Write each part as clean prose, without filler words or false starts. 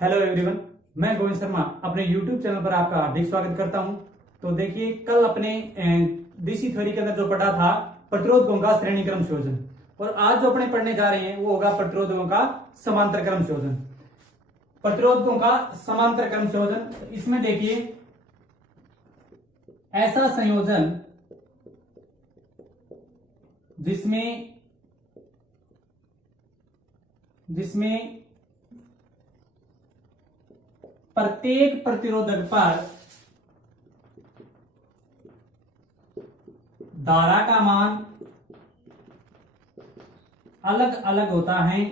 Hello everyone, मैं गोविंद शर्मा अपने YouTube channel पर आपका हार्दिक स्वागत करता हूं। तो देखिए, कल अपने डीसी थ्योरी के अंदर जो पढ़ा था प्रतिरोधकों का श्रेणी क्रम संयोजन, और आज जो अपने पढ़ने जा रहे हैं वो होगा प्रतिरोधकों का समांतर क्रम संयोजन। प्रतिरोधकों का समांतर क्रम संयोजन, इसमें देखिए ऐसा संयोजन जिसमें प्रत्येक प्रतिरोधक पर धारा का मान अलग अलग होता है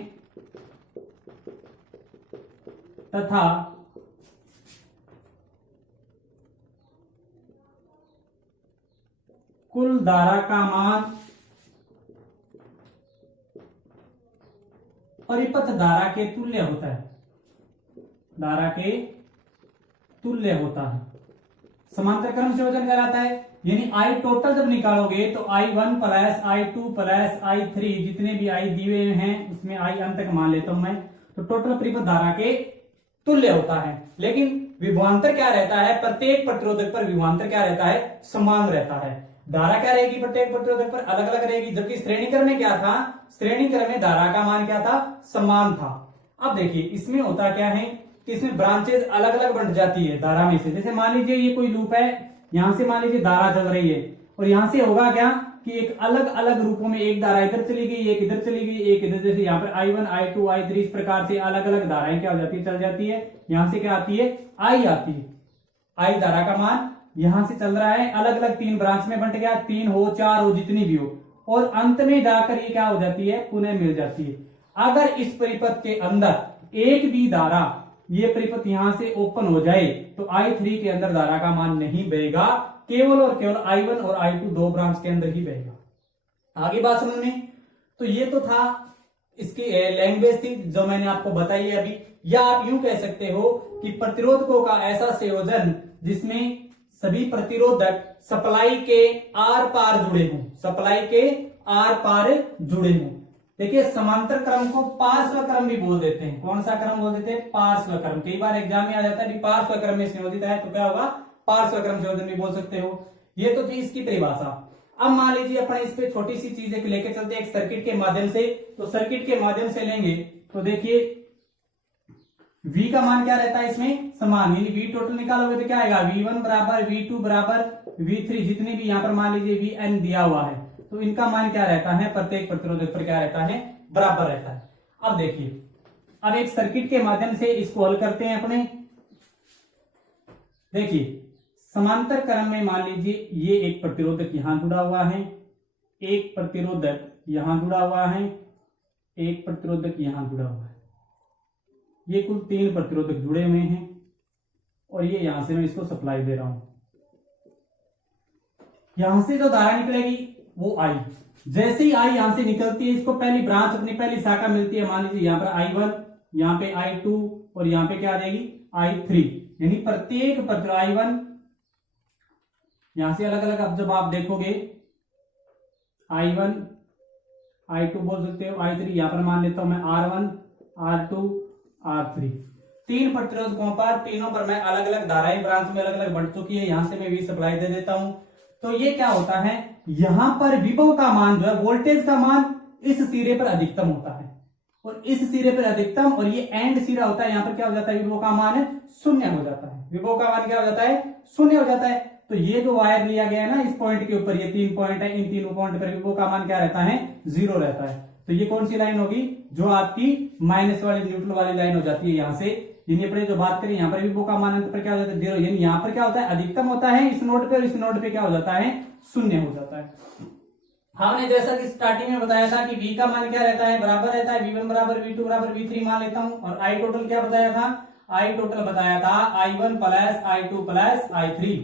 तथा कुल धारा का मान परिपथ धारा के तुल्य होता है। धारा के तुल्य होता है। समांतर क्रम संयोजन कहलाता है। यानी आई टोटल जब निकालोगे तो I1 plus I2 plus I3 जितने भी आई दिए हुए हैं उसमें आई अंत तक मान लेता हूं मैं, तो टोटल परिपथ धारा के तुल्य होता है। लेकिन विभवांतर क्या रहता है? प्रत्येक प्रतिरोधक पर विभवांतर क्या रहता है? समान रहता है। धारा क्या रहेगी? प्रत्येक प्रतिरोधक पर अलग अलग रहेगी। जबकि श्रेणी क्रम में क्या था? श्रेणी क्रम में धारा का मान क्या था? समान था। अब देखिए इसमें होता क्या है कि इसमें ब्रांचेज अलग अलग बंट जाती है धारा में से। जैसे मान लीजिए ये कोई लूप है, यहां से मान लीजिए धारा चल रही है, और यहां से होगा क्या कि एक अलग अलग रूपों में एक धारा इधर चली गई, एक इधर चली गई, एक इधर। जैसे यहाँ पर I1 I2 I3 इस प्रकार से अलग अलग धाराएं क्या हो जाती है? चल जाती है। यहां से क्या आती है? I आती है। I धारा का मान यहां से चल रहा है, अलग अलग तीन ब्रांच में बंट गया, 3 हो 4 हो जितनी भी हो, और अंत में जाकर ये क्या हो जाती है? पुनः मिल जाती है। अगर इस परिपथ के अंदर एक भी धारा, ये परिपथ यहां से ओपन हो जाए तो I3 के अंदर धारा का मान नहीं बहेगा, केवल और केवल I1 और I2 दो ब्रांच के अंदर ही बहेगा। आगे बात समझ में? तो ये तो था इसकी लैंग्वेज थी जो मैंने आपको बताई है अभी। या आप यूं कह सकते हो कि प्रतिरोधकों का ऐसा संयोजन जिसमें सभी प्रतिरोधक सप्लाई के आर पार जुड़े हों, सप्लाई के आर पार जुड़े हों। देखिए समांतर क्रम को पार्श्व क्रम भी बोल देते हैं। कौन सा क्रम बोल देते हैं? पार्श्व क्रम। कई बार एग्जाम में आ जाता है पार्श्व क्रम में संयोजित है, तो क्या होगा? पार्श्व क्रम संयोजन भी बोल सकते हो। ये तो थी इसकी परिभाषा। अब मान लीजिए अपन इस पे छोटी सी चीज एक लेके चलते हैं, एक सर्किट के माध्यम से। तो सर्किट के माध्यम से लेंगे तो देखिए V का मान क्या रहता है इसमें? समान। यानी V टोटल निकालोगे तो क्या आएगा? V1 बराबर V2 बराबर V3, जितने भी यहाँ पर मान लीजिए Vn दिया हुआ है, तो इनका मान क्या रहता है? प्रत्येक प्रतिरोधक पर क्या रहता है? बराबर रहता है। अब देखिए, अब एक सर्किट के माध्यम से इसको हल करते हैं अपने। देखिए समांतर क्रम में मान लीजिए ये एक प्रतिरोधक यहां जुड़ा हुआ है, एक प्रतिरोधक यहां जुड़ा हुआ है, एक प्रतिरोधक यहां जुड़ा हुआ है। ये कुल 3 प्रतिरोधक जुड़े हुए हैं, और ये यहां से मैं इसको सप्लाई दे रहा हूं। यहां से जो धारा निकलेगी वो I। जैसे ही I यहां से निकलती है, इसको पहली ब्रांच अपनी पहली शाखा मिलती है। मान लीजिए यहाँ पर I1, यहाँ पे I2, और यहाँ पे क्या आ जाएगी? I3। यानी प्रत्येक I1 यहां से अलग अलग। अब जब आप देखोगे I1 I2 बोल सकते हो, I3 यहां पर मान लेता हूं मैं R1 R2 R3। 3 प्रतिरोधकों पर, तीनों पर मैं अलग अलग धाराएं ब्रांच में अलग अलग बढ़ चुकी है। यहां से मैं भी सप्लाई दे देता हूं। तो ये क्या होता है? यहां पर विभव का मान जो है, वोल्टेज का मान इस सिरे पर अधिकतम होता है, और इस सिरे पर अधिकतम, और ये एंड सिरा होता है। यहां पर क्या हो जाता है? विभव का मान 0 हो जाता है। विभव का मान क्या हो जाता है? 0 हो जाता है। तो ये जो वायर लिया गया है ना इस पॉइंट के ऊपर, ये 3 पॉइंट है, इन तीनों पॉइंट पर विभव का मान क्या रहता है? 0 रहता है। तो ये कौन सी लाइन होगी? जो आपकी माइनस वाली, न्यूट्रल वाली लाइन हो जाती है यहां से। यानी अपने जो बात करें यहाँ पर विभव का मान अंत पर क्या हो जाता है? 0। यानी यहाँ पर क्या होता है? अधिकतम होता है इस नोड पे, और इस नोड पे क्या हो जाता है? 0 हो जाता है। हमने जैसा कि स्टार्टिंग में बताया था कि V का मान क्या रहता है? बराबर रहता है V1 बराबर V2 बराबर V3 मान लेता हूं। और I टोटल क्या बताया था? I टोटल बताया था I1 plus I2 plus I3।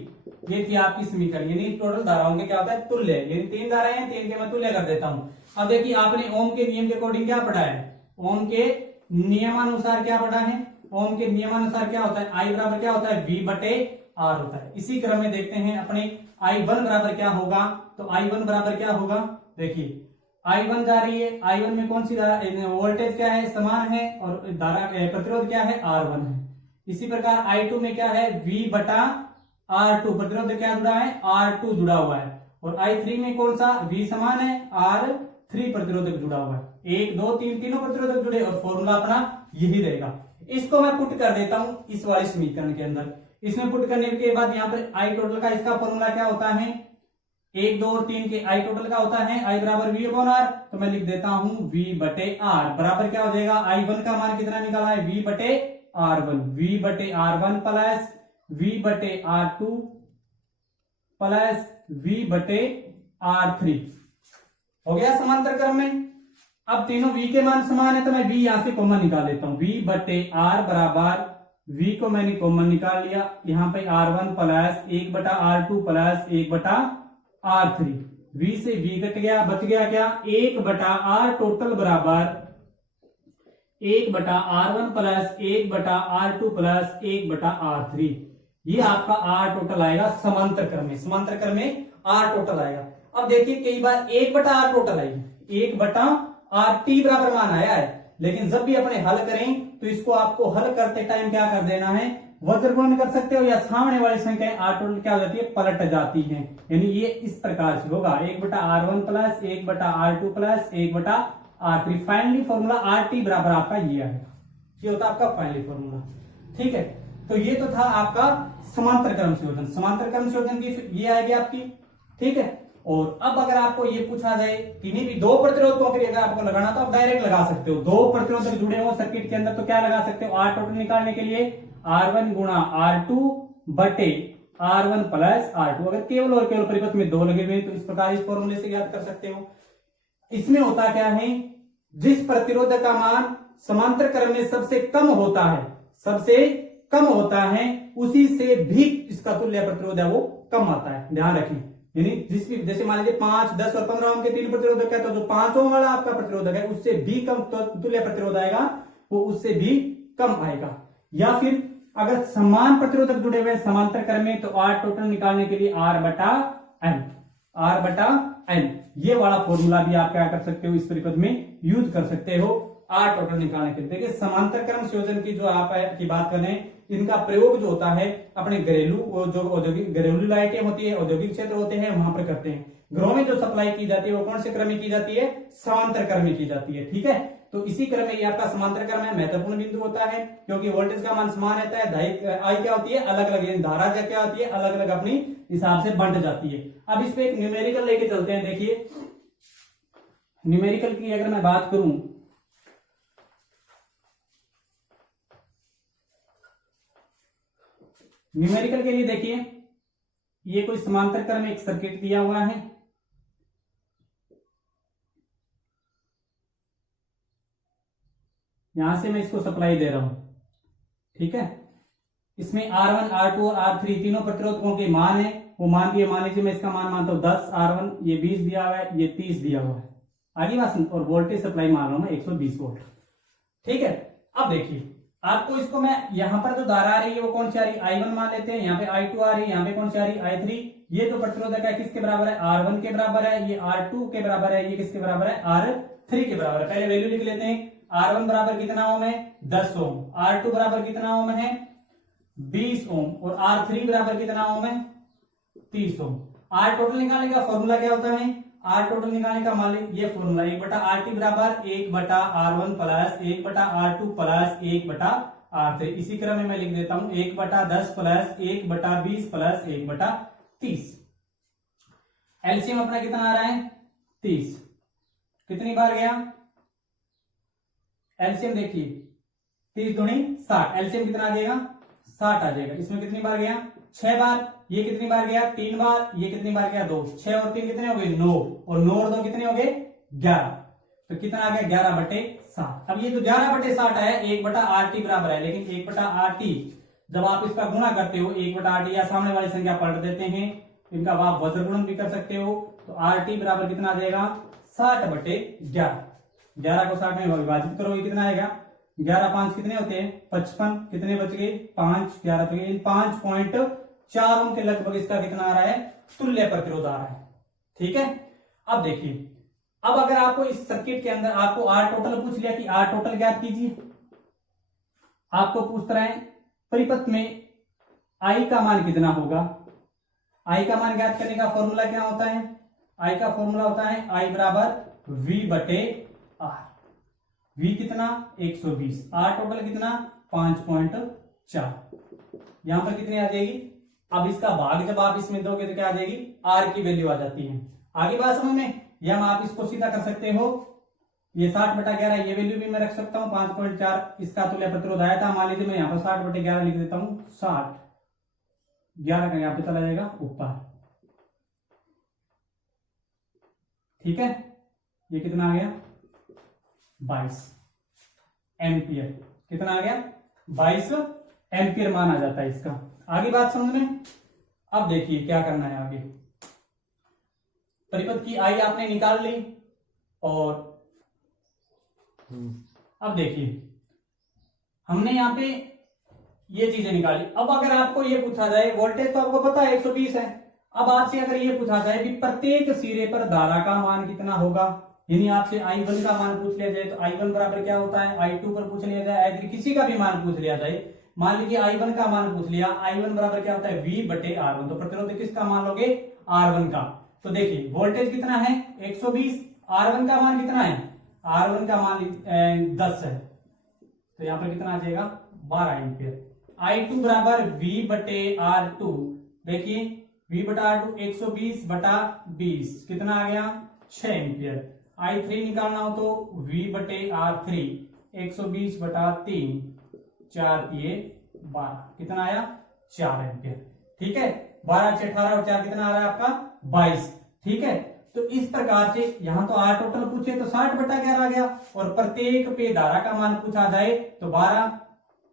ये थी आपकी समीकरण। यानी टोटल धाराओं के क्या होता है? तुल्य। यानी 3 धाराएं हैं, 3 के मैं तुल्य कर देता हूं। अब देखिए आपने ओम के नियम के अकॉर्डिंग क्या पढ़ा है? ओम के नियमानुसार क्या पढ़ा है? ओम के नियमानुसार क्या होता है? I बराबर क्या होता है? V बटे R होता है। इसी क्रम में देखते हैं अपने I1 बराबर क्या होगा? तो I1 बराबर क्या होगा? देखिए I1 जा रही है, I1 में कौन सी वोल्टेज क्या है, समान है, और धारा प्रतिरोध क्या है, R1 है। इसी प्रकार I2 में क्या है, V बटा R2, प्रतिरोध क्या जुड़ा है, R2 जुड़ा हुआ है। और I3 में कौन सा, V समान है, R3 प्रतिरोधक जुड़ा हुआ है। 1 2 3 तीनों प्रतिरोधक जुड़े, और फॉर्मूला अपना यही रहेगा। इसको मैं पुट कर देता हूं इस वाले समीकरण के अंदर। इसमें पुट करने के बाद यहाँ पर आई टोटल का इसका फॉर्मूला क्या होता है, 1 2 और 3 के आई टोटल का होता है आई बराबर वी अपॉन आर। तो मैं लिख देता हूं वी बटे आर बराबर क्या हो जाएगा, I1 का मान कितना निकाला है, वी बटे R1, वी बटे R1 प्लस वी बटे R2 प्लस वी बटे R3 हो गया समांतर क्रम में। अब तीनों v के मान समान है तो मैं v यहां से कॉमन निकाल लेता हूं, v बटे r बराबर v को मैंने कॉमन निकाल लिया, यहां पे R1 प्लस 1 बटा R2 प्लस 1 बटा R3, v से v कट गया, बच गया क्या, 1 बटा r टोटल बराबर 1 बटा R1 प्लस 1 बटा R2 प्लस 1 बटा R3। ये आपका r टोटल आएगा समांतर क्रम में, समांतर क्रम में r टोटल आएगा। अब देखिए कई बार 1 बटा r टोटल आई, 1 बटा RT बराबर मान आया है, लेकिन जब भी अपने हल करें तो इसको आपको हल करते टाइम क्या कर देना है, वज्रगुणन कर सकते हो, या सामने वाली संख्या R टोटल क्या हो जाती है, पलट जाती है। यानी ये इस प्रकार से होगा, 1 बटा R1 प्लस 1 बटा R2 प्लस 1 बटा R3। फाइनली फॉर्मूला RT बराबर आपका ये है, ये होता है आपका फाइनली फॉर्मूला। ठीक है, तो ये तो था आपका समांतर क्रम संयोजन। समांतर क्रम संयोजन की ये आएगी आपकी। ठीक है, और अब अगर आपको ये पूछा जाए किन्हीं भी दो प्रतिरोधकों के लिए अगर आपको लगाना तो आप डायरेक्ट लगा सकते हो। दो प्रतिरोधक जुड़े हो सर्किट के अंदर तो क्या लगा सकते हो, R टोटल निकालने के लिए R1 गुणा R2 बटे R1 प्लस R2। अगर केवल और केवल परिपथ में दो लगे हुए तो इस प्रकार इस फॉर्मूले से याद कर सकते हो। इसमें होता क्या है, जिस प्रतिरोधक का मान समांतर क्रम में सबसे कम होता है, सबसे कम होता है, उसी से भी इसका तुल्य प्रतिरोध है वो कम आता है, ध्यान रखें। यानी जिस भी, जैसे मान लीजिए 5 10 और 15 ओम के तीन प्रतिरोधक है, तो जो 5 ओम वाला आपका प्रतिरोधक है उससे भी कम तुल्य प्रतिरोध आएगा, वो उससे भी कम आएगा। या फिर अगर समान प्रतिरोधक जुड़े हुए समांतर क्रम में तो R टोटल निकालने के लिए R बटा N, R बटा N ये वाला फॉर्मूला भी आप क्या कर सकते हो, इस परिपथ में यूज कर सकते हो R टोटल निकालने के लिए। देखिए समांतर क्रम संयोजन की जो आप की बात करें, इनका प्रयोग जो होता है अपने घरेलू, जो औद्योगिक घरेलू लाइटें होती है, औद्योगिक क्षेत्र होते हैं, वहां पर करते हैं। घरों में जो सप्लाई की जाती है वो कौन से क्रम में की जाती है, समांतर क्रम में की जाती है। ठीक है, तो इसी क्रम में ये आपका समांतर क्रम है, महत्वपूर्ण बिंदु होता है, क्योंकि वोल्टेज का मान समान रहता है, आई क्या होती है अलग अलग, धारा क्या होती है अलग अलग अपनी हिसाब से बंट जाती है। अब इस पे एक न्यूमेरिकल लेके चलते हैं। देखिए न्यूमेरिकल की अगर मैं बात करूं, न्यूमेरिकल के लिए देखिए ये कोई समांतर क्रम में एक सर्किट दिया हुआ है, यहां से मैं इसको सप्लाई दे रहा हूं। ठीक है, इसमें R1 R2 और R3 तीनों प्रतिरोधकों के मान है, वो मान दिए, मान लीजिए मैं इसका मान मानता हूं 10 R1, ये 20 दिया हुआ है, ये 30 दिया हुआ है, आगे बात, और वोल्टेज सप्लाई मान रहा हूं मैं 120 वोल्ट। ठीक है, अब देखिए आपको इसको मैं यहां पर जो धारा आ रही है वो कौन सी आ रही है, I1 मान लेते हैं, यहाँ पे I2 आ रही है, यहाँ पे कौन सी आ रही है I3। ये जो प्रतिरोधक है किसके बराबर है, R1 के बराबर है, ये R2 के बराबर है, ये किसके बराबर है, R3 के बराबर है। पहले वैल्यू लिख लेते हैं, R1 बराबर कितना ओम है, 10 ओम, R2 बराबर कितना ओम है, 20 ओम, और R3 बराबर कितना ओम है, 30 ओम। R टोटल निकालने का फॉर्मूला क्या होता है, R टोटल निकालने का मान लीजिए ये फॉर्मूला 1 बटा RT बराबर 1 बटा R1 प्लस 1 बटा R2 प्लस 1 बटा R3। इसी क्रम में मैं लिख देता हूं 1 बटा 10 प्लस 1 बटा 20 प्लस 1 बटा 30। एलसीएम अपना कितना आ रहा है, 30, कितनी बार गया एलसीएम, देखिए 30 दूनी 60, एलसीएम कितना आ जाएगा 60 आ जाएगा। इसमें कितनी बार गया, 6 बार, ये कितनी बार गया 3 बार, ये कितनी बार गया 2, 6 और 3 कितने हो गए 9, और 9 और 2 कितने हो गए 11, तो कितना आ गया 11 बटे 60। अब ये जो 11 बटे 60 है 1 बटा RT बराबर है, लेकिन 1 बटा RT जब आप इसका गुणा करते हो 1 बटा RT या सामने वाली संख्या पलट देते हैं, इनका आप वज्र गुणन भी कर सकते हो, तो RT बराबर कितना आ जाएगा 60 बटे 11। 11 को 60 में विभाजित करोगे कितना आएगा, 11 5 कितने होते हैं 55, कितने बच गए 5, 11 तो 5.4 ओम के लगभग इसका कितना आ रहा है, तुल्य प्रतिरोध आ रहा है। ठीक है, अब देखिए अब अगर आपको इस सर्किट के अंदर आपको आर टोटल पूछ लिया कि आर टोटल ज्ञात कीजिए, आपको पूछ रहे हैं परिपथ में आई का मान कितना होगा। आई का मान ज्ञात करने का फॉर्मूला क्या होता है, आई का फॉर्मूला होता है आई बराबर वी बटे आर। वी कितना 120, आर टोटल कितना 5.4, यहां पर कितनी आ जाएगी। अब इसका भाग जब आप इसमें दोगे तो क्या आ जाएगी, आर की वैल्यू आ जाती है। आगे बात समझ में, या आप इसको सीधा कर सकते हो, ये 60/11 ये वैल्यू भी मैं रख सकता हूं 5.4, इसका तुल्य प्रतिरोध आया था। मान लीजिए मैं यहाँ पर 60/11 लिख देता हूं, 60, 11 का यहाँ पे चला जाएगा ऊपर, ठीक है। ये कितना आ गया 22 एम्पियर, कितना आ गया 22 एम्पियर मान आ जाता है इसका। आगे बात समझ में। अब देखिए क्या करना है आगे, परिपथ की आई आपने निकाल ली और अब देखिए हमने यहां पे ये चीजें निकाली। अब अगर आपको ये पूछा जाए, वोल्टेज तो आपको पता है 120 है, अब आपसे अगर ये पूछा जाए कि प्रत्येक सिरे पर धारा का मान कितना होगा, यानी आपसे I1 का मान पूछ लिया जाए तो I1 बराबर क्या होता है, I2 पर पूछ लिया जाए, I3 किसी का भी मान पूछ लिया जाए, मान लीजिए I1 का मान पूछ लिया, I1 बराबर क्या होता है V बटे R1, तो प्रतिरोध किसका मान लोगे R1 का। तो देखिए वोल्टेज कितना है 120, R1 का मान कितना है, R1 का मान 10 है, तो यहां पर कितना आ जाएगा 12 एम्पियर। I2 बराबर V बटे R2, देखिए V बटा R2 120 बटा 20 कितना आ गया 6 एम्पियर। I3 निकालना हो तो V बटे R3 120 बटा 3, 4 दिए 12, कितना आया 4 एम्पियर, ठीक है। 12 6 18 और 4 कितना आ रहा है आपका 22, ठीक है। तो इस प्रकार से यहां तो आर टोटल पूछे तो 60/11 आ गया, और प्रत्येक पे धारा का मान पूछा जाए तो 12,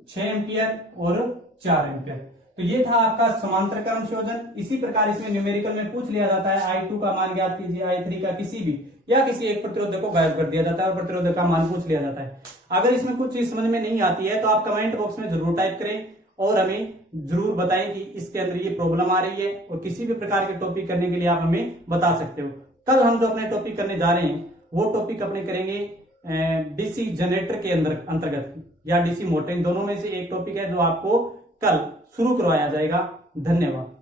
6 एम्पियर और 4 एम्पियर। तो ये था आपका समांतर क्रम संयोजन। इसी प्रकार इसमें न्यूमेरिकल में पूछ लिया जाता है I2 का मान ज्ञात कीजिए, I3 का किसी भी या किसी एक प्रतिरोधक को गायब कर दिया जाता है और प्रतिरोधक का मान पूछ लिया जाता है। अगर इसमें कुछ चीज समझ में नहीं आती है तो आप कमेंट बॉक्स में जरूर टाइप करें और हमें जरूर बताएं कि इसके अंदर ये प्रॉब्लम आ रही है, और किसी भी प्रकार के टॉपिक करने के लिए आप हमें बता सकते हो। कल हम जो अपने टॉपिक करने जा रहे हैं वो टॉपिक अपने करेंगे डीसी जनरेटर के अंतर्गत या डीसी मोटर, इन दोनों में से एक टॉपिक है जो आपको कल शुरू करवाया जाएगा। धन्यवाद।